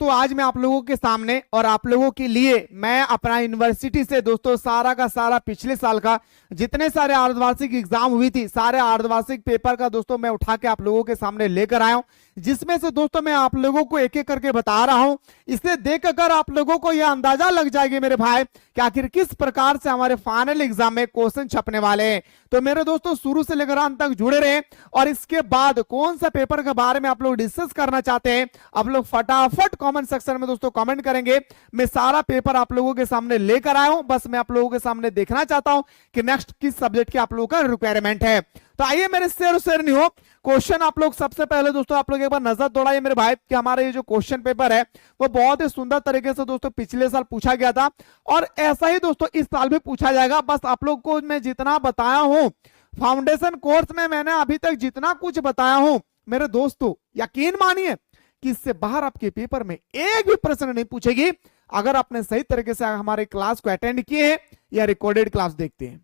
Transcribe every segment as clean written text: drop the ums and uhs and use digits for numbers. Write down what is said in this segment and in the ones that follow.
दोस्तों आज मैं आप लोगों के सामने और आप लोगों के लिए मैं अपना यूनिवर्सिटी से दोस्तों सारा का सारा पिछले साल का जितने सारे अर्धवार्षिक एग्जाम हुई थी सारे अर्धवार्षिक पेपर का दोस्तों मैं उठा के आप लोगों के सामने लेकर आया हूं, जिसमें से दोस्तों मैं आप लोगों को एक एक करके बता रहा हूं। इसे देखकर आप लोगों को यह अंदाजा लग जाएगी मेरे भाई कि आखिर किस प्रकार से हमारे फाइनल एग्जाम में क्वेश्चन छपने वाले हैं। तो मेरे दोस्तों शुरू से लेकर अंत तक जुड़े रहे और इसके बाद कौन सा पेपर के बारे में आप लोग डिस्कस करना चाहते हैं आप लोग फटाफट कमेंट सेक्शन में दोस्तों कमेंट करेंगे। मैं सारा पेपर आप लोगों के सामने लेकर आया हूं, बस मैं आप लोगों के सामने देखना चाहता हूं कि नेक्स्ट किस सब्जेक्ट की आप लोगों का रिक्वायरमेंट है। तो आइए मेरे शेर नहीं हो क्वेश्चन आप लोग सबसे पहले दोस्तों आप लोग एक बार नजर दौड़ाइए मेरे भाई कि हमारा ये जो क्वेश्चन पेपर है वो बहुत ही सुंदर तरीके से दोस्तों पिछले साल पूछा गया था और ऐसा ही दोस्तों इस साल भी पूछा जाएगा। बस आप लोग को मैं जितना बताया हूं फाउंडेशन कोर्स में मैंने अभी तक जितना कुछ बताया हूं मेरे दोस्तों यकीन मानिए कि इससे बाहर आपके पेपर में एक भी प्रश्न नहीं पूछेगी अगर आपने सही तरीके से हमारे क्लास को अटेंड किए हैं या रिकॉर्डेड क्लास देखते हैं।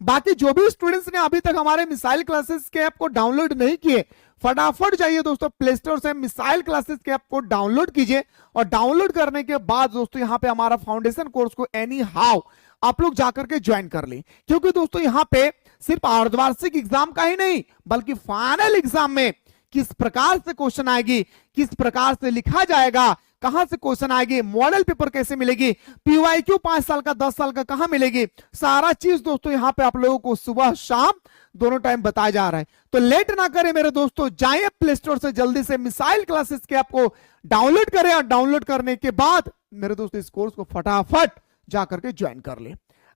बाकी जो भी स्टूडेंट्स ने अभी तक हमारे मिसाइल क्लासेस के ऐप को डाउनलोड नहीं किए फटाफट जाइए दोस्तों प्ले स्टोर से मिसाइल क्लासेस के ऐप को डाउनलोड कीजिए और डाउनलोड करने के बाद दोस्तों यहाँ पे हमारा फाउंडेशन कोर्स को एनी हाउ आप लोग जाकर के ज्वाइन कर लें, क्योंकि दोस्तों यहाँ पे सिर्फ अर्धवार्षिक एग्जाम का ही नहीं बल्कि फाइनल एग्जाम में किस प्रकार से क्वेश्चन आएगी, किस प्रकार से लिखा जाएगा, कहां से क्वेश्चन आएगी, मॉडल पेपर कैसे मिलेगी, पीवाईक्यू 5 साल का 10 साल का कहां मिलेगी, सारा चीज दोस्तों यहाँ पे आप लोगों को सुबह शाम दोनों टाइम बताया जा रहा है। तो लेट ना करें मेरे दोस्तों, जाइए प्ले स्टोर से जल्दी से मिसाइल क्लासेस के आपको डाउनलोड करें और डाउनलोड करने के बाद मेरे दोस्तों इस कोर्स को फटाफट जाकर के ज्वाइन कर ले।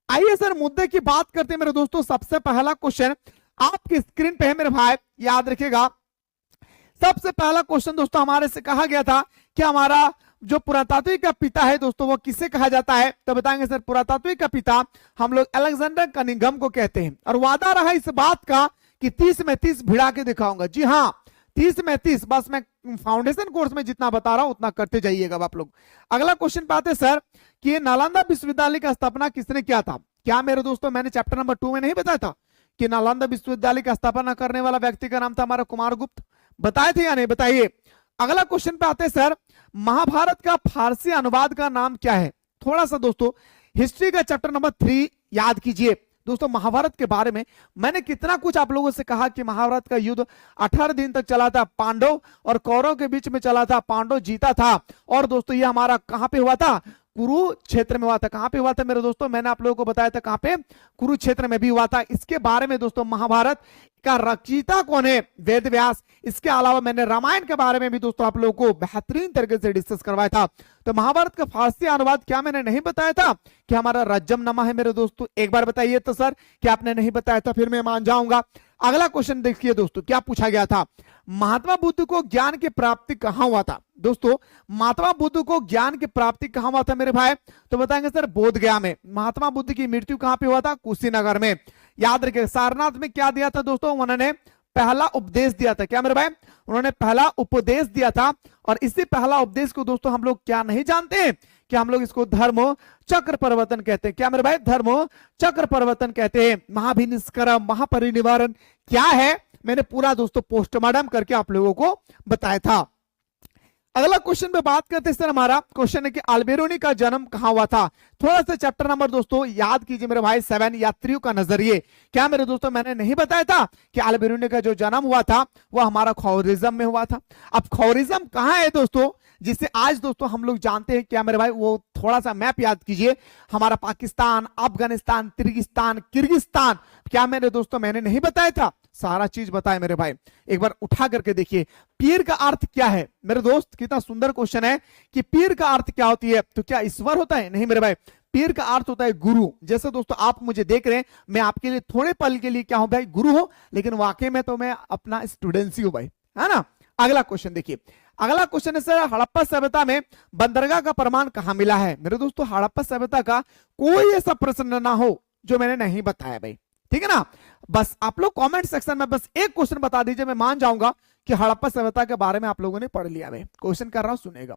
आइए सर मुद्दे की बात करते हैं मेरे दोस्तों। सबसे पहला क्वेश्चन आपकी स्क्रीन पे है मेरे भाई, याद रखिएगा। सबसे पहला क्वेश्चन दोस्तों हमारे से कहा गया था कि हमारा जो पुरातात्विक का पिता है दोस्तों वो किसे कहा जाता है, तो बताएंगे सर पुरातात्विक का पिता हम लोग अलेक्जेंडर कनिंघम को कहते हैं। और वादा रहा इस बात का कि 30 में 30 भिड़ा के दिखाऊंगा। जी हाँ 30 में 30, बस मैं फाउंडेशन कोर्स में जितना बता रहा हूं उतना करते जाइएगा आप लोग। अगला क्वेश्चन पे आते सर कि नालंदा विश्वविद्यालय की स्थापना किसने किया था। क्या मेरे दोस्तों मैंने चैप्टर नंबर 2 में नहीं बताया था कि नालंदा विश्वविद्यालय की स्थापना करने वाला व्यक्ति का नाम था हमारा कुमारगुप्त, बताए थे या नहीं बताइए। अगला क्वेश्चन पे आते सर महाभारत का फारसी अनुवाद का नाम क्या है। थोड़ा सा दोस्तों हिस्ट्री का चैप्टर नंबर 3 याद कीजिए। दोस्तों महाभारत के बारे में मैंने कितना कुछ आप लोगों से कहा कि महाभारत का युद्ध 18 दिन तक चला था, पांडव और कौरव के बीच में चला था, पांडव जीता था। और दोस्तों ये हमारा कहां पे हुआ था, कुरुक्षेत्र में हुआ था। कहां पे हुआ था मेरे दोस्तों, मैंने आप लोगों को बताया था कहां पे, कुरुक्षेत्र में भी हुआ था। इसके बारे में दोस्तों महाभारत का रचयिता कौन है, वेद व्यास। इसके अलावा मैंने रामायण के बारे में भी दोस्तों आप लोगों को बेहतरीन तरीके से डिस्कस करवाया था। तो महाभारत का फारसी अनुवाद क्या मैंने नहीं बताया था कि हमारा रज्जमनामा है मेरे दोस्तों, एक बार बताइए तो सर कि आपने नहीं बताया था, फिर मैं मान जाऊंगा। अगला क्वेश्चन देखिए दोस्तों क्या पूछा गया था, महात्मा बुद्ध को ज्ञान की प्राप्ति कहां हुआ था। दोस्तों महात्मा बुद्ध को ज्ञान की प्राप्ति कहां हुआ था मेरे भाई, तो बताएंगे सर बोध गया में। महात्मा बुद्ध की मृत्यु कहां पे हुआ था, कुशीनगर में। याद रखिए सारनाथ में क्या दिया था दोस्तों, उन्होंने पहला उपदेश दिया था। क्या मेरे भाई, उन्होंने पहला उपदेश दिया था। और इसी पहला उपदेश को दोस्तों हम लोग क्या नहीं जानते हैं कि हम लोग इसको धर्म चक्र परिवर्तन कहते हैं। क्या मेरे भाई, धर्म चक्र परिवर्तन कहते हैं। महाभिनिष्कर्म महापरिनिवारण क्या है मैंने पूरा दोस्तों पोस्टमार्टम करके आप लोगों को बताया था। अगला क्वेश्चन पे बात करते हैं सर, हमारा क्वेश्चन है कि अल्बेरोनी का जन्म कहां हुआ था। थोड़ा सा चैप्टर नंबर दोस्तों याद कीजिए मेरे भाई, 7 यात्रियों का नजरिए। क्या मेरे दोस्तों मैंने नहीं बताया था कि अल्बेरोनी का जो जन्म हुआ था वो हमारा ख्वारिज़्म में हुआ था। अब ख्वारिज़्म कहां है दोस्तों, जिसे आज दोस्तों हम लोग जानते हैं। क्या मेरे भाई, वो थोड़ा सा मैप याद कीजिए, हमारा पाकिस्तान, अफगानिस्तान, तिर्गिस्तान, किर्गिस्तान। क्या मेरे दोस्तों मैंने नहीं बताया था, सारा चीज बताया मेरे भाई। एक बार उठा करके देखिए पीर का अर्थ क्या है मेरे दोस्त, कितना सुंदर क्वेश्चन है कि पीर का अर्थ क्या होती है। तो क्या ईश्वर होता है, नहीं मेरे भाई, पीर का अर्थ होता है गुरु। जैसे दोस्तों आप मुझे देख रहे हैं, मैं आपके लिए थोड़े पल के लिए क्या हूं भाई, गुरु हूं, लेकिन वाकई में तो मैं अपना स्टूडेंट ही हूं भाई, है ना। अगला क्वेश्चन देखिए, अगला क्वेश्चन है सर हड़प्पा सभ्यता में बंदरगाह का प्रमाण कहां मिला है। मेरे दोस्तों हड़प्पा सभ्यता का कोई ऐसा प्रश्न ना हो जो मैंने नहीं बताया भाई, ठीक है ना। बस आप लोग कमेंट सेक्शन में बस एक क्वेश्चन बता दीजिए, मैं मान जाऊंगा कि हड़प्पा सभ्यता के बारे में आप लोगों ने पढ़ लिया भाई। क्वेश्चन कर रहा हूं सुनेगा,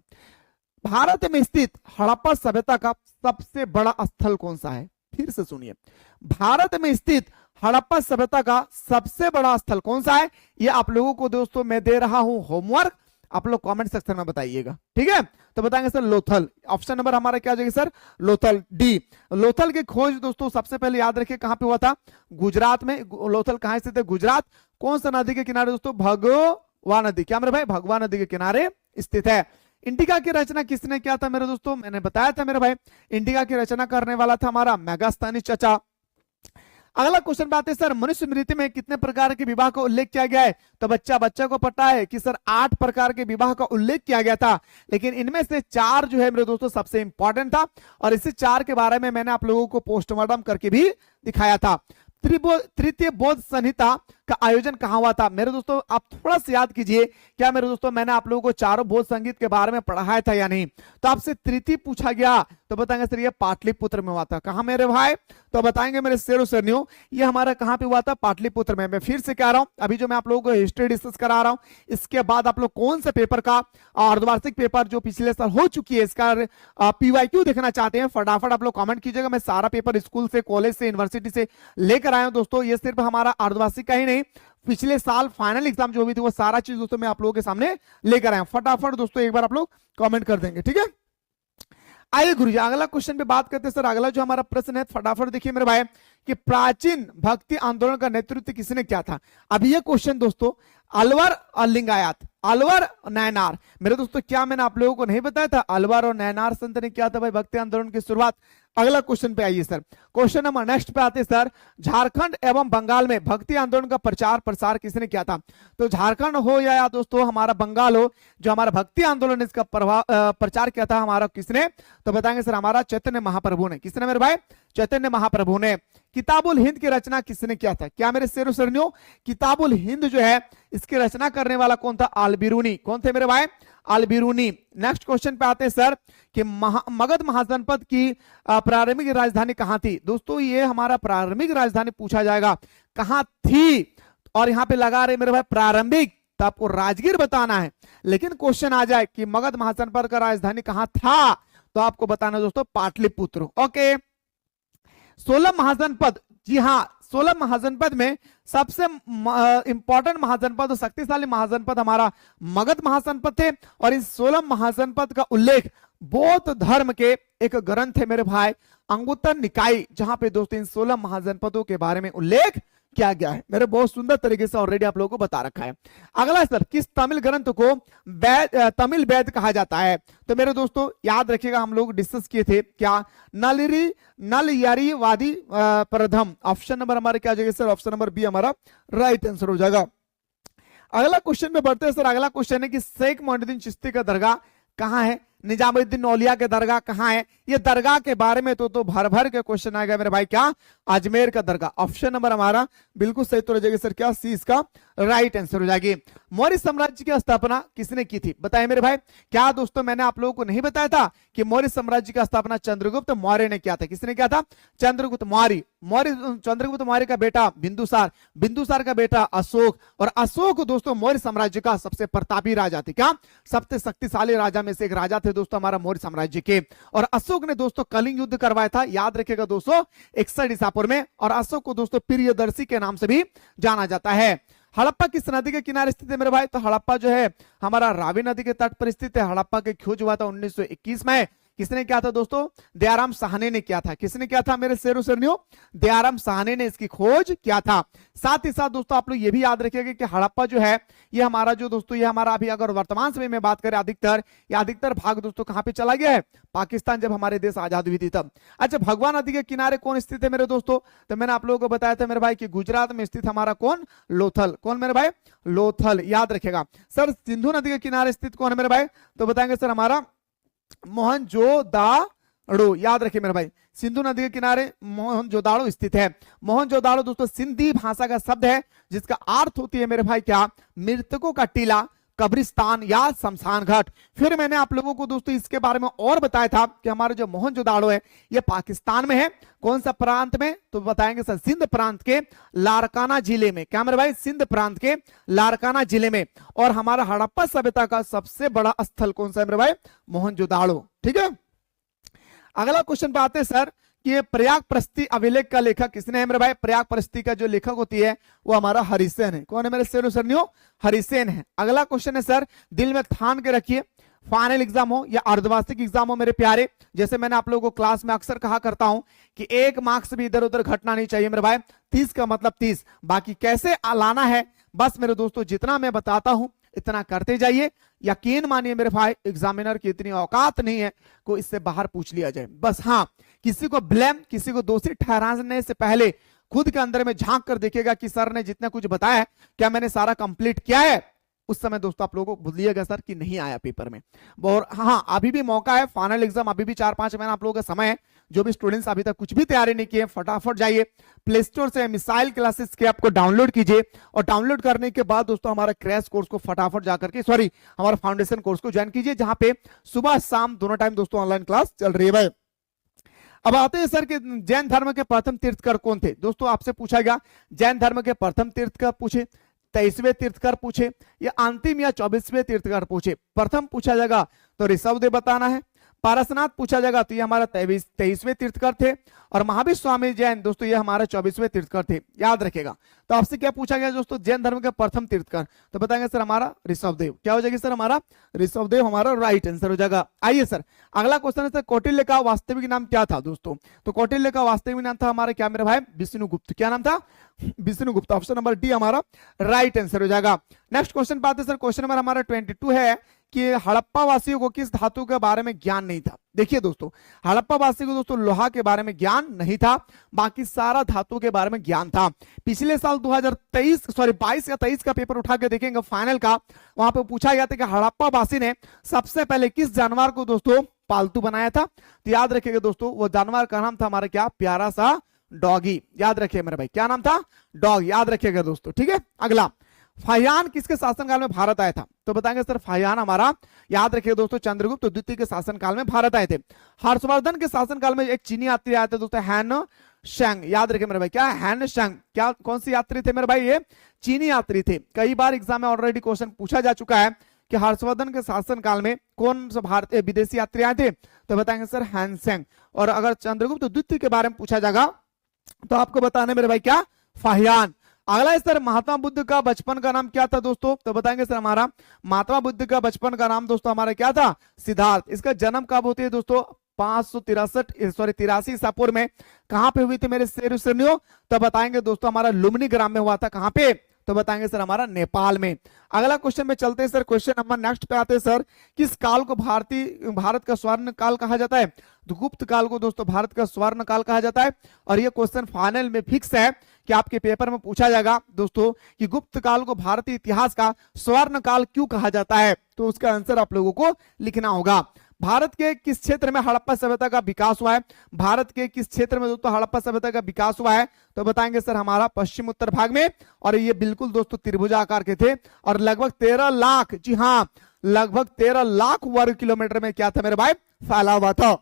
भारत में स्थित हड़प्पा सभ्यता का सबसे बड़ा स्थल कौन सा है। फिर से सुनिए, भारत में स्थित हड़प्पा सभ्यता का सबसे बड़ा स्थल कौन सा है। ये आप लोगों को दोस्तों मैं दे रहा हूं होमवर्क, आप लोग कमेंट सेक्शन में बताइएगा, ठीक है। तो बताएंगे सर लोथल, ऑप्शन नंबर हमारा क्या हो जाएगा सर, लोथल डी। लोथल की खोज दोस्तों सबसे पहले याद रखिए कहां पे हुआ था, गुजरात में। लोथल कहां स्थित है, गुजरात। कौन सा नदी के किनारे दोस्तों, भगवा नदी, क्या मेरे भाई, भगवा नदी के किनारे स्थित है। इंडिका की रचना किसने किया था मेरे दोस्तों, मैंने बताया था मेरे भाई, इंडिका की रचना करने वाला था हमारा मेगास्थनीज चाचा। अगला क्वेश्चन बात है सर, मनुष्य स्मृति में कितने प्रकार के विवाह का उल्लेख किया गया है। तो बच्चा को पता है कि सर 8 प्रकार के विवाह का उल्लेख किया गया था, लेकिन इनमें से 4 जो है मेरे दोस्तों सबसे इंपॉर्टेंट था, और इसी 4 के बारे में मैंने आप लोगों को पोस्टमार्टम करके भी दिखाया था। तृतीय बौद्ध संहिता का आयोजन कहां हुआ था मेरे दोस्तों, आप थोड़ा सा याद कीजिए, क्या मेरे दोस्तों मैंने आप लोगों को चारों बौद्ध संगीत के बारे में पढ़ाया था या नहीं। तो आपसे तृतीय पूछा गया तो बताएंगे सर ये पाटलिपुत्र में हुआ था। कहां मेरे भाई, तो बताएंगे मेरे शेरों शेरनियों, ये हमारा कहां पे हुआ था, पाटलिपुत्र में। मैं फिर से कह रहा हूं, अभी जो मैं आप लोगों को हिस्ट्री डिस्कस करा रहा हूं, इसके बाद आप लोग कौन से पेपर का अर्धवार्षिक पेपर जो पिछले साल हो चुकी है इसका PYQ देखना चाहते हैं, फटाफट आप लोग कमेंट कीजिएगा। मैं सारा पेपर स्कूल से, कॉलेज से, यूनिवर्सिटी से लेकर आया हूं दोस्तों। ये सिर्फ हमारा अर्धवार्षिक का ही नहीं, पिछले साल फाइनल एग्जाम जो भी थी वो सारा चीज दोस्तों मैं आप लोगों के सामने लेकर आया। फटाफट दोस्तों एक बार आप लोग कमेंट कर देंगे, ठीक है। आइए गुरुजी अगला क्वेश्चन पे बात करते हैं सर। अगला जो हमारा प्रश्न है फटाफट देखिए मेरे भाई, कि प्राचीन भक्ति आंदोलन का नेतृत्व किसने किया था। अभी ये क्वेश्चन दोस्तों अलवर और लिंगायत, अलवर नैनार, मेरे दोस्तों क्या मैंने आप लोगों को नहीं बताया था, अलवर और नैनार संत ने किया था भाई भक्ति आंदोलन की शुरुआत। अगला क्वेश्चन पे आइए सर, क्वेश्चन नंबर नेक्स्ट पे आते सर, झारखंड एवं बंगाल में भक्ति आंदोलन का प्रचार प्रसार किसने किया था। तो झारखंड हो या दोस्तों हमारा बंगाल हो, जो हमारा भक्ति आंदोलन इसका प्रचार किया था हमारा किसने, तो बताएंगे सर हमारा चैतन्य महाप्रभु ने। किसने मेरे भाई, चैतन्य महाप्रभु ने। किताबुल हिंद की रचना किसने किया था, क्या मेरे शेरों शेरनियों, किताबुल हिंद जो है इसकी रचना करने वाला कौन था, अल-बिरूनी। कौन थे मेरे भाई, अल-बिरूनी। नेक्स्ट क्वेश्चन पे आते हैं सर, कि मगध महाजनपद की प्रारंभिक राजधानी कहां थी। दोस्तों ये हमारा प्रारंभिक राजधानी पूछा जाएगा कहां थी, और यहां पे लगा रहे मेरे भाई प्रारंभिक, तो आपको राजगीर बताना है। लेकिन क्वेश्चन आ जाए कि मगध महाजनपद का राजधानी कहां था, तो आपको बताना दोस्तों पाटलिपुत्र। ओके, 16 महाजनपद, जी हाँ 16 महाजनपद में सबसे इंपॉर्टेंट महाजनपद और शक्तिशाली महाजनपद हमारा मगध महाजनपद थे, और इस 16 महाजनपद का उल्लेख बौद्ध धर्म के एक ग्रंथ है मेरे भाई अंगुत्तर निकाय, जहां पे दोस्तों इन 16 महाजनपदों के बारे में उल्लेख क्या गया है। मेरे बहुत सुंदर तरीके से ऑलरेडी आप लोगों को बता रखा है। अगला सर, किस तमिल ग्रंथ को तमिल वेद कहा जाता है। तो मेरे दोस्तों याद रखिएगा हम लोग डिस्कस किए थे क्या, नलयरीवादी प्रथम। ऑप्शन नंबर हमारे क्या जाएगा सर, ऑप्शन नंबर बी हमारा राइट आंसर हो जाएगा। अगला क्वेश्चन में बढ़ते हैं सर। अगला क्वेश्चन है कि शेख मोइनुद्दीन चिश्ती का दरगाह कहाँ है, निजामुद्दीन औलिया के दरगाह कहाँ है। ये दरगाह के बारे में तो भर भर के क्वेश्चन आएगा मेरे भाई, क्या, अजमेर का दरगाह। ऑप्शन नंबर हमारा बिल्कुल सही तो हो जाएगी सर, क्या, सी इसका राइट आंसर हो जाएगी। मौर्य साम्राज्य की स्थापना किसने की थी, बताइए मेरे भाई। क्या दोस्तों मैंने आप लोगों को नहीं बताया था कि मौर्य साम्राज्य की स्थापना चंद्रगुप्त मौर्य ने किया था। किसने किया था, चंद्रगुप्त मौर्य। चंद्रगुप्त मौर्य का बेटा बिंदुसार, बिंदुसार का बेटा अशोक, और अशोक दोस्तों मौर्य साम्राज्य का सबसे प्रतापी राजा थे, क्या, सबसे शक्तिशाली राजा में से एक राजा थे दोस्तों हमारा मौर्य साम्राज्य के। और अशोक ने दोस्तों कलिंग युद्ध करवाया था, याद रखिएगा दोस्तों 61 ईसापुर में, और अशोक को दोस्तों प्रियदर्शी के नाम से भी जाना जाता है। हड़प्पा किस नदी के किनारे स्थित है मेरे भाई, तो हड़प्पा जो है हमारा रावी नदी के तट पर स्थित है। हड़प्पा की खोज हुआ था 1921 में। किसने किया था दोस्तों, दयाराम साहनी ने किया था। किसने किया था मेरे शेरों शेरनियों, दयाराम साहनी ने इसकी खोज किया था। साथ ही साथ दोस्तों आप लोग ये भी याद रखिएगा कि हड़प्पा जो है ये हमारा जो दोस्तों ये हमारा अभी अगर वर्तमान समय में बात करें अधिकतर भाग दोस्तों कहां पे चला गया है, पाकिस्तान, जब हमारे देश आजाद हुई थी तब। अच्छा, भगवा नदी के किनारे कौन स्थित है मेरे दोस्तों, तो मैंने आप लोगों को बताया था मेरे भाई कि गुजरात में स्थित हमारा कौन, लोथल। कौन मेरे भाई, लोथल, याद रखेगा। सर सिंधु नदी के किनारे स्थित कौन है मेरे भाई, तो बताएंगे सर हमारा मोहनजोदाड़ो। याद रखिए मेरे भाई, सिंधु नदी के किनारे मोहनजोदाड़ो स्थित है। मोहनजोदाड़ो दोस्तों सिंधी भाषा का शब्द है जिसका अर्थ होती है मेरे भाई क्या, मृतकों का टीला, कब्रिस्तान या शमशान घाट। फिर मैंने आप लोगों को दोस्तों इसके बारे में और बताया था कि हमारा जो मोहनजोदाड़ो है ये पाकिस्तान में है। कौन सा प्रांत में, तो बताएंगे सर सिंध प्रांत के लारकाना जिले में। क्या मेरे भाई, सिंध प्रांत के लारकाना जिले में। और हमारा हड़प्पा सभ्यता का सबसे बड़ा स्थल कौन सा है मेरे भाई, मोहनजोदाड़ो। ठीक है, अगला क्वेश्चन पे आते हैं सर कि प्रयाग प्रस्ती अभिलेख का लेखक किसने है मेरे भाई? प्रयाग प्रस्ती का जो लेखक होती है वो हमारा हरिसेन है। कौन है मेरे शेरों सरनियों? हरिसेन है। अगला क्वेश्चन है सर, दिल में ठान के रखिए, फाइनल एग्जाम हो या अर्धवार्षिक एग्जाम हो मेरे प्यारे, जैसे मैंने आप लोगों को क्लास में अक्सर कहा करता हूं कि 1 मार्क्स भी इधर उधर घटना नहीं चाहिए मेरे भाई। 30 का मतलब 30, बाकी कैसे लाना है बस मेरे दोस्तों जितना मैं बताता हूं इतना करते जाइए। यकीन मानिए मेरे भाई, एग्जामिनर की इतनी औकात नहीं है को इससे बाहर पूछ लिया जाए। बस हाँ, किसी को ब्लेम, किसी को दोषी ठहराने से पहले खुद के अंदर में झांक कर देखिएगा कि सर ने जितना कुछ बताया है क्या मैंने सारा कंप्लीट किया है। उस समय दोस्तों आप लोगों को भूलिएगा सर कि नहीं आया पेपर में। और हाँ, अभी भी मौका है, फाइनल एग्जाम अभी भी 4-5 महीना आप लोगों का समय है। जो भी स्टूडेंट्स अभी तक कुछ भी तैयारी नहीं किए, फटाफट जाइए प्ले स्टोर से मिसाइल क्लासेस के आपको डाउनलोड कीजिए, और डाउनलोड करने के बाद दोस्तों हमारा क्रैश कोर्स को फटाफट जाकर के हमारा फाउंडेशन कोर्स को ज्वाइन कीजिए, जहां पे सुबह शाम दोनों टाइम दोस्तों ऑनलाइन क्लास चल रही है। अब आते हैं सर कि जैन धर्म के प्रथम तीर्थकर कौन थे। दोस्तों आपसे पूछा गया जैन धर्म के प्रथम तीर्थकर पूछे, 23वें तीर्थकर पूछे, या अंतिम या 24वें तीर्थकर पूछे। प्रथम पूछा जाएगा तो ऋषभदेव बताना है, पारसनाथ पूछा जाएगा तो ये हमारा 23वें तीर्थकर थे, और महावीर स्वामी जैन दोस्तों ये हमारा 24वें तीर्थकर थे, याद रखेगा। तो आपसे क्या पूछा गया दोस्तों, जैन धर्म के प्रथम तीर्थकर, तो बताएंगे सर हमारा ऋषभदेव। क्या हो जाएगा सर? हमारा ऋषभदेव हमारा राइट आंसर हो जाएगा। आइए सर अगला क्वेश्चन है सर, कौटिल्य का वास्तविक नाम क्या था दोस्तों? तो कौटिल्य का वास्तविक नाम था हमारा क्या मेरे भाई? विष्णुगुप्त। क्या नाम था? विष्णुगुप्त। ऑप्शन नंबर डी हमारा राइट आंसर हो जाएगा। नेक्स्ट क्वेश्चन पे आते हैं सर, क्वेश्चन नंबर हमारा 22 है कि हड़प्पा वासियों को किस धातु के बारे में ज्ञान नहीं था। देखिए दोस्तों, हड़प्पा वासियों को दोस्तों लोहा के बारे में ज्ञान नहीं था, बाकी सारा धातु के बारे में ज्ञान था। पिछले साल 22 या 23 का पेपर उठा के देखेंगे फाइनल का, वहां पे पूछा गया था कि हड़प्पा वासी ने सबसे पहले किस जानवर को दोस्तों पालतू बनाया था। तो याद रखिएगा दोस्तों, वो जानवर का नाम था हमारा क्या? प्यारा सा डॉगी। याद रखिए मेरे भाई, क्या नाम था? डॉग। याद रखिएगा दोस्तों, ठीक है। अगला, फाहियान किसके शासनकाल में भारत आए था? तो बताएंगे सर फाहियान हमारा, याद रखिए दोस्तों, चंद्रगुप्त द्वितीय के शासनकाल में भारत आए थे। हर्षवर्धन के शासनकाल में एक चीनी यात्री आए थे दोस्तों, हैन शेंग। याद रखिए मेरे भाई, क्या? हैन शेंग। क्या कौन सी यात्री थे मेरे भाई? ये चीनी यात्री थे। कई बार एग्जाम में ऑलरेडी क्वेश्चन पूछा जा चुका है कि हर्षवर्धन के शासनकाल में कौन सा भारतीय विदेशी यात्री आए थे? तो बताएंगे सर हैन शेंग। और अगर चंद्रगुप्त द्वितीय के बारे में पूछा जाएगा तो आपको बताने मेरे भाई क्या? फाहियान। अगला है सर, महात्मा बुद्ध का बचपन का नाम क्या था दोस्तों? तो बताएंगे सर हमारा महात्मा बुद्ध का बचपन का नाम दोस्तों हमारा क्या था? सिद्धार्थ। इसका जन्म कब होती है दोस्तों? 83 ईसा पूर्व में। कहां पे हुई थी मेरे शेरों? तो बताएंगे दोस्तों हमारा लुम्बिनी ग्राम में हुआ था। कहां पे? तो बताएंगे सर हमारा नेपाल में। अगला क्वेश्चन में चलते हैं सर, क्वेश्चन नंबर नेक्स्ट पे आते हैं सर, किस काल को भारत का स्वर्ण काल कहा जाता है? तो गुप्त काल को दोस्तों भारत का स्वर्ण काल कहा जाता है। और ये क्वेश्चन फाइनल में फिक्स है कि आपके पेपर में पूछा जाएगा दोस्तों कि गुप्त काल को भारतीय इतिहास का स्वर्ण काल क्यों कहा जाता है। तो उसका आंसर आप लोगों को लिखना होगा। भारत के किस क्षेत्र में हड़प्पा सभ्यता का विकास हुआ है? भारत के किस क्षेत्र में दोस्तों हड़प्पा सभ्यता का विकास हुआ है? तो बताएंगे सर हमारा पश्चिम उत्तर भाग में। और ये बिल्कुल दोस्तों त्रिभुज आकार के थे, और लगभग 13 लाख, जी हाँ, लगभग 13 लाख वर्ग किलोमीटर में क्या था मेरे भाई? फैला हुआ था।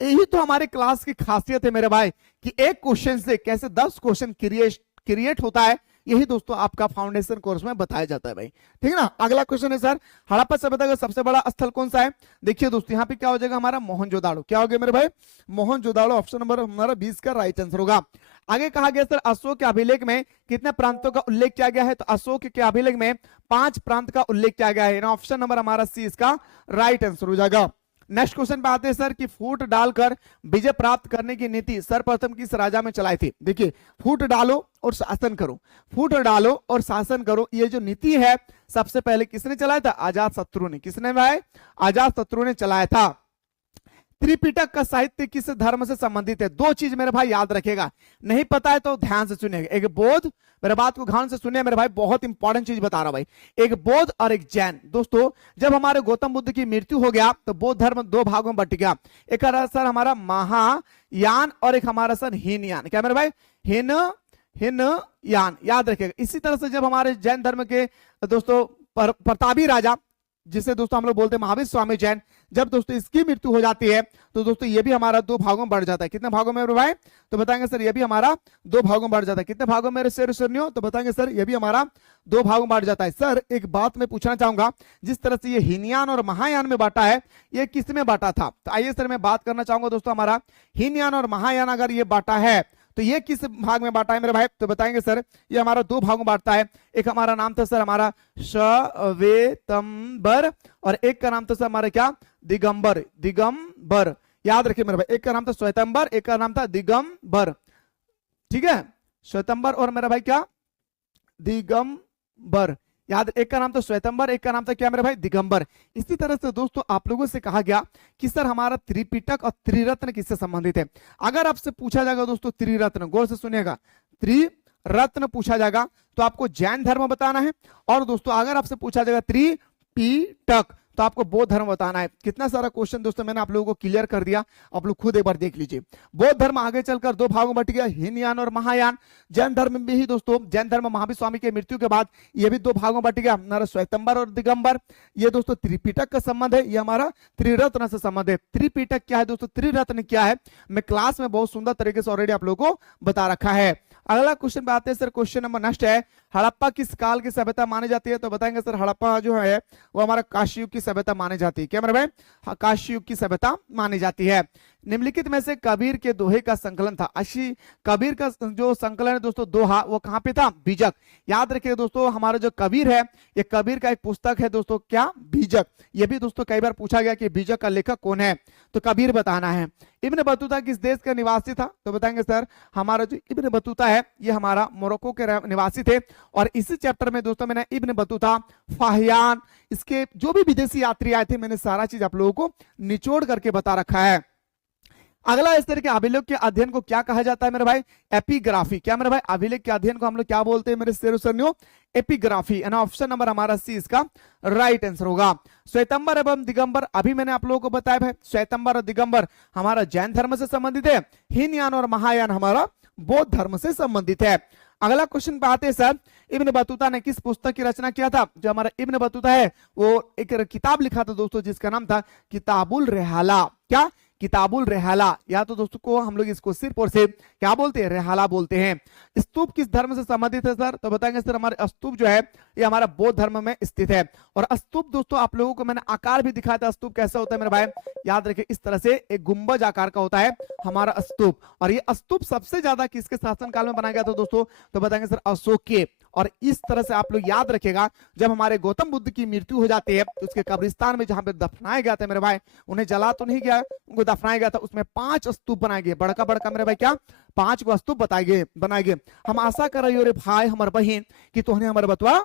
यही तो हमारे क्लास की खासियत है मेरे भाई कि एक क्वेश्चन से कैसे 10 क्वेश्चन क्रिएट होता है। यही दोस्तों आपका फाउंडेशन कोर्स में बताया जाता है भाई, ठीक है ना। अगला क्वेश्चन है सर, हड़प्पा सभ्यता का सबसे बड़ा स्थल कौन सा है? देखिए दोस्तों यहाँ पे क्या हो जाएगा हमारा? मोहनजोदाड़ो। क्या हो गया मेरे भाई? मोहनजोदाड़ो। ऑप्शन नंबर हमारा 20 का राइट आंसर होगा। आगे कहा गया सर, अशोक के अभिलेख में कितने प्रांतों का उल्लेख किया गया है? तो अशोक के अभिलेख में 5 प्रांत का उल्लेख किया गया है। ऑप्शन नंबर हमारा सी इसका राइट आंसर हो जाएगा। नेक्स्ट क्वेश्चन पे आते हैं सर कि फूट डालकर विजय प्राप्त करने की नीति सर्वप्रथम किस राजा में चलाई थी? देखिए, फूट डालो और शासन करो, फूट डालो और शासन करो, ये जो नीति है सबसे पहले किसने चलाया था? अजात शत्रु ने। किसने भाई? अजात शत्रु ने चलाया था। त्रिपिटक का साहित्य किस धर्म से संबंधित है? 2 चीज मेरे भाई याद रखेगा, नहीं पता है तो ध्यान से सुनिएगा। एक बौद्ध, मेरे बात को ध्यान से सुनिए मेरे भाई, बहुत इंपॉर्टेंट चीज बता रहा हूं भाई। एक बौद्ध और एक जैन। दोस्तों जब हमारे गौतम बुद्ध की मृत्यु हो गया तो बौद्ध धर्म 2 भागों में बट गया। एक सर हमारा महायान और एक हमारा सर हीनयान। क्या मेरे भाई? हीनयान, याद रखिएगा। इसी तरह से जब हमारे जैन धर्म के दोस्तों प्रतापी राजा जिसे दोस्तों हम लोग बोलते हैं महावीर स्वामी जैन, जब दोस्तों इसकी मृत्यु हो जाती है तो दोस्तों ये भी हमारा 2 भागों में बढ़ जाता है। कितने भागों में मेरे भाई? तो बताएंगे सर ये भी हमारा 2 भागों में बढ़ जाता है। कितने भागों में मेरे शेर सुनियो? तो बताएंगे सर ये भी हमारा 2 भागों में बढ़ जाता है। सर एक बात मैं पूछना चाहूंगा, जिस तरह से ये हीनयान और महायान में बांटा है, ये किस में बांटा था? तो आइए सर मैं बात करना चाहूंगा दोस्तों, हमारा हीनयान और महायान अगर ये बांटा है तो ये किस भाग में बांटा है मेरे भाई? तो बताएंगे सर ये हमारा 2 भागों में बांटता है। एक हमारा नाम था सर हमारा श्वेतंबर, और एक का नाम था सर हमारा क्या? दिगंबर। दिगंबर याद रखिए मेरे भाई, एक का नाम था श्वेतंबर, एक का नाम था दिगंबर। ठीक है, श्वेतंबर और मेरा भाई क्या? दिगंबर। याद, एक का नाम तो श्वेतंबर, एक का नाम था क्या मेरे भाई? दिगंबर। इसी तरह से दोस्तों आप लोगों से कहा गया कि सर हमारा त्रिपिटक और त्रिरत्न किससे संबंधित है? अगर आपसे पूछा जाएगा दोस्तों त्रिरत्न, गौर से सुनिएगा, त्रिरत्न पूछा जाएगा तो आपको जैन धर्म बताना है, और दोस्तों अगर आपसे पूछा जाएगा त्रिपिटक तो आपको बौद्ध धर्म बताना है। कितना सारा क्वेश्चन दोस्तों मैंने आप लोगों को क्लियर कर दिया, आप लोग खुद एक बार देख लीजिए। बौद्ध धर्म आगे चलकर 2 भागों में बट गया, हीनयान और महायान। जैन धर्म में भी दोस्तों, जैन धर्म महावीर स्वामी की मृत्यु के बाद ये भी 2 भागों में बट गया, हमारा श्वेतंबर और दिगंबर। ये दोस्तों त्रिपिटक का संबंध है, ये हमारा त्रिरत्न से संबंध है। त्रिपिटक क्या है दोस्तों, त्रिरत्न क्या है, मैं क्लास में बहुत सुंदर तरीके से ऑलरेडी आप लोगों को बता रखा है। अगला क्वेश्चन पे आते हैं सर, क्वेश्चन नंबर नेक्स्ट है, हड़प्पा किस काल की सभ्यता मानी जाती है? तो बताएंगे सर हड़प्पा जो है वो हमारा काशी युग की सभ्यता मानी जाती है। क्या मेरे भाई? काशी युग की सभ्यता मानी जाती है। निम्नलिखित में से कबीर के दोहे का संकलन था। अशी कबीर का जो संकलन है दोस्तों दोहा, वो कहाँ पे था? बीजक। याद रखिए दोस्तों हमारा जो कबीर है, ये कबीर का एक पुस्तक है दोस्तों, क्या? बीजक। ये भी दोस्तों कई बार पूछा गया कि बीजक का लेखक कौन है, तो कबीर बताना है। इब्न बतूता किस देश का निवासी था? तो बताएंगे सर हमारा जो इब्न बतूता है ये हमारा मोरक्को के निवासी थे, और इसी चैप्टर में दोस्तों मैंने इब्न बतूता, फाहियान, इसके जो भी विदेशी यात्री आए थे, मैंने सारा चीज आप लोगों को निचोड़ करके बता रखा है। अगला इस तरह के अभिलेख के अध्ययन को क्या कहा जाता है मेरे भाई? एपिग्राफी। क्या मेरे भाई? अभिलेख के अध्ययन को हम लोग क्या बोलते हैं मेरे शेरों? एपिग्राफी। ऑप्शन नंबर हमारा सी इसका राइट आंसर होगा। श्वेतंबर एवं दिगंबर अभी मैंने आप लोगों को बताया भाई, श्वेतंबर और दिगंबर हमारा जैन धर्म से संबंधित है, हीनयान और महायान हमारा बौद्ध धर्म से संबंधित है। अगला क्वेश्चन पे आते हैं सर, इब्न बतूता ने किस पुस्तक की रचना किया था? जो हमारा इब्न बतूता है वो एक किताब लिखा था दोस्तों, जिसका नाम था किताबुल रेहाला। क्या? किताबुल रेहाला। या तो दोस्तों को हम लोग इसको सिर्फ और सिर्फ क्या बोलते हैं? रेहाला बोलते हैं। स्तूप किस धर्म से संबंधित है सर? तो बताएंगे सर हमारे स्तूप जो है ये हमारा बौद्ध धर्म में स्थित है। और स्तूप दोस्तों आप लोगों को मैंने आकार भी दिखाया था, स्तूप कैसा होता है मेरे भाई? याद रखिए इस तरह से एक गुंबज आकार का होता है हमारा स्तूप। और ये स्तूप सबसे ज्यादा किसके शासनकाल में बनाया गया था दोस्तों? तो बताएंगे सर अशोक के। और इस तरह से आप लोग याद रखेगा, जब हमारे गौतम बुद्ध की मृत्यु हो जाती है तो उसके कब्रिस्तान में जहां पे दफनाया गया था मेरे भाई, उन्हें जला तो नहीं गया, उनको दफनाया गया था, उसमें 5 स्तूप बनाए गए, बड़का बड़का मेरे भाई क्या? 5 को स्तूप बनाए गए। हम आशा कर रही हो रे भाई हमारे बहन कि तोहने हमारे बतवा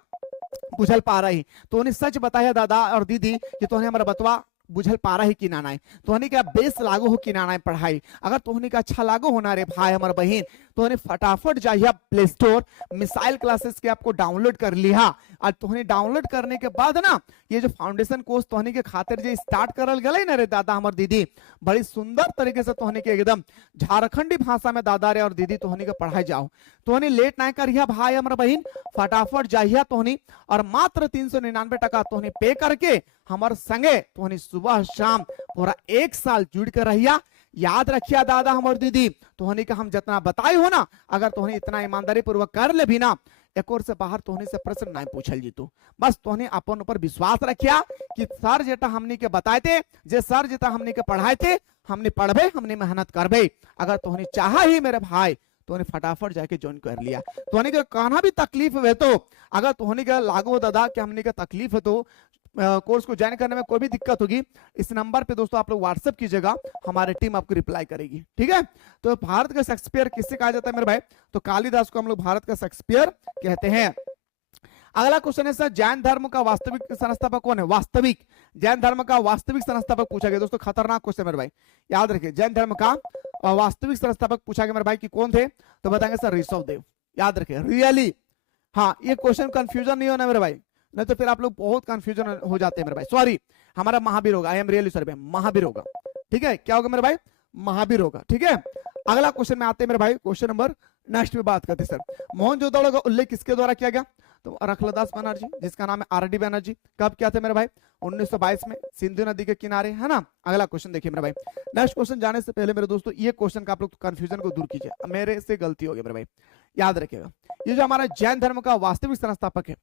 बुझल पा रही, तो उन्हें सच बताया दादा और दीदी कि तोहने हमारा बतवा बुझल पा रही कि नाना है, तोहने क्या बेस लागू हो कि नाना है पढ़ाई। अगर तोहने का अच्छा लागू होना रे भाई हमारे बहन, तोहने फटाफट जाइए प्ले स्टोर मिसाइल क्लासेस के आपको डाउनलोड कर लिया। और तोहने डाउनलोड करने के बाद ना ये जो फाउंडेशन कोर्स तोहने के खातिर जो स्टार्ट करल गए ना रे दादा हमारे दीदी, बड़ी सुंदर तरीके से तोहने के एकदम झारखंडी भाषा में दादा रे और दीदी तोहने के पढ़ाई जाओ। तोहने लेट ना करिया भाई हमारे बहन, फटाफट जाइए तोहनी, और मात्र 399 टका तोहनी पे करके हमारे संगे तोहनी सुबह शाम पूरा 1 साल जुड़ कर रहिया। याद रखिया दादा हमारे दीदी, तोहनी का हम जितना बताए हो ना, अगर तोहनी इतना ईमानदारी पूर्वक कर ले भी ना, एक और से बाहर तोहनी से प्रश्न नहीं पूछल जीतू। बस तोहनी अपन ऊपर विश्वास रखिया कि सर जेटा हमनी के बताए थे, जे सर जेटा हमनी के पढ़ाए थे, हमने पढ़बे, हमने मेहनत करबे। अगर तोहनी चाहा ही मेरे भाई तोहनी फटाफट जाके ज्वाइन कर लिया। तोहनी के कहना भी तकलीफ है, तो अगर तोहनी का लागू हो दादा कि हमनी का तकलीफ है तो कोर्स को ज्वाइन करने में कोई भी दिक्कत होगी, इस नंबर पे दोस्तों आप लोग व्हाट्सएप कीजिएगा, हमारी टीम आपको रिप्लाई करेगी। ठीक है, तो भारत का शेक्सपियर किससे कहा जाता है मेरे भाई? तो कालिदास को हम लोग भारत का शेक्सपियर कहते हैं। अगला क्वेश्चन है सर, जैन धर्म का वास्तविक संस्थापक कौन है? वास्तविक जैन धर्म का वास्तविक संस्थापक पूछा गया दोस्तों, खतरनाक क्वेश्चन मेरे भाई, याद रखिए। जैन धर्म का वास्तविक संस्थापक पूछा गया मेरे भाई कि कौन थे? तो बताएंगे सर ऋषभ देव। याद रखिए रियली, हाँ ये क्वेश्चन कंफ्यूजन नहीं होना मेरे भाई, नहीं तो फिर आप लोग बहुत कंफ्यूजन हो जाते हैं मेरे भाई। सॉरी, हमारा महावीर होगा, आई एम रियली सॉरी भाई, महावीर होगा। ठीक है, क्या होगा मेरे भाई? महावीर होगा। ठीक है, अगला क्वेश्चन में आते हैं मेरे भाई, क्वेश्चन नंबर नेक्स्ट में बात करते हैं सर, मोहनजोदड़ो का उल्लेख किसके द्वारा किया गया? तो रखलदास बनर्जी, जिसका नाम है आर.डी. बनर्जी, कब क्या थे मेरे भाई? 1922 में, सिंधु नदी के किनारे, है ना। अगला क्वेश्चन देखिए मेरे भाई। नेक्स्ट क्वेश्चन जाने से पहले मेरे दोस्तों ये क्वेश्चन का आप लोग कंफ्यूजन को दूर कीजिए, मेरे से गलती हो गई मेरे भाई, याद रखिएगा। ये जो हमारा जैन धर्म का वास्तविक संस्थापक है,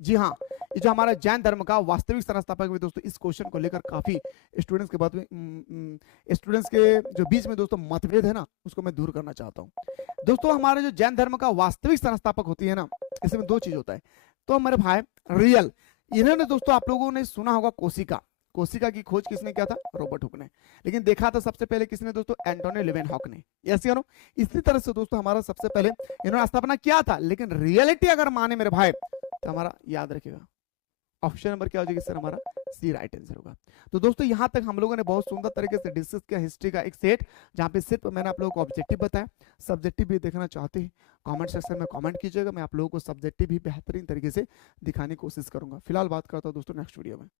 जी हाँ, ये जो हमारा जैन धर्म का वास्तविक संस्थापक है दोस्तों, इस क्वेश्चन को लेकर काफी स्टूडेंट्स के बाद में स्टूडेंट्स के जो बीच में दोस्तों मतभेद है ना, उसको मैं दूर करना चाहता हूँ। दोस्तों हमारे जो जैन धर्म का वास्तविक संस्थापक होती है ना, इसमें दो चीज होता है। तो मेरे भाई रियल, इन्होंने दोस्तों आप लोगों ने सुना होगा कोशिका, कोशिका की खोज किसने किया था? रॉबर्ट हुक ने। लेकिन देखा था सबसे पहले किसने दोस्तों? एंटोनी लेवेनहॉक ने। यस या नो? इसी तरह से दोस्तों हमारा सबसे पहले इन्होंने स्थापना किया था, लेकिन रियलिटी अगर माने मेरे भाई तो हमारा याद रखिएगा ऑप्शन नंबर क्या हो जाएगा सर? हमारा सी राइट आंसर होगा। तो दोस्तों यहां तक हम लोगों ने बहुत सुंदर तरीके से डिस्कस किया हिस्ट्री का एक सेट, जहां पे सिर्फ मैंने आप लोगों को ऑब्जेक्टिव बताया। सब्जेक्टिव भी देखना चाहते हैं कमेंट सेक्शन में कमेंट कीजिएगा, मैं आप लोगों को सब्जेक्टिव भी बेहतरीन तरीके से दिखाने की कोशिश करूंगा। फिलहाल बात करता हूं दोस्तों नेक्स्ट वीडियो में।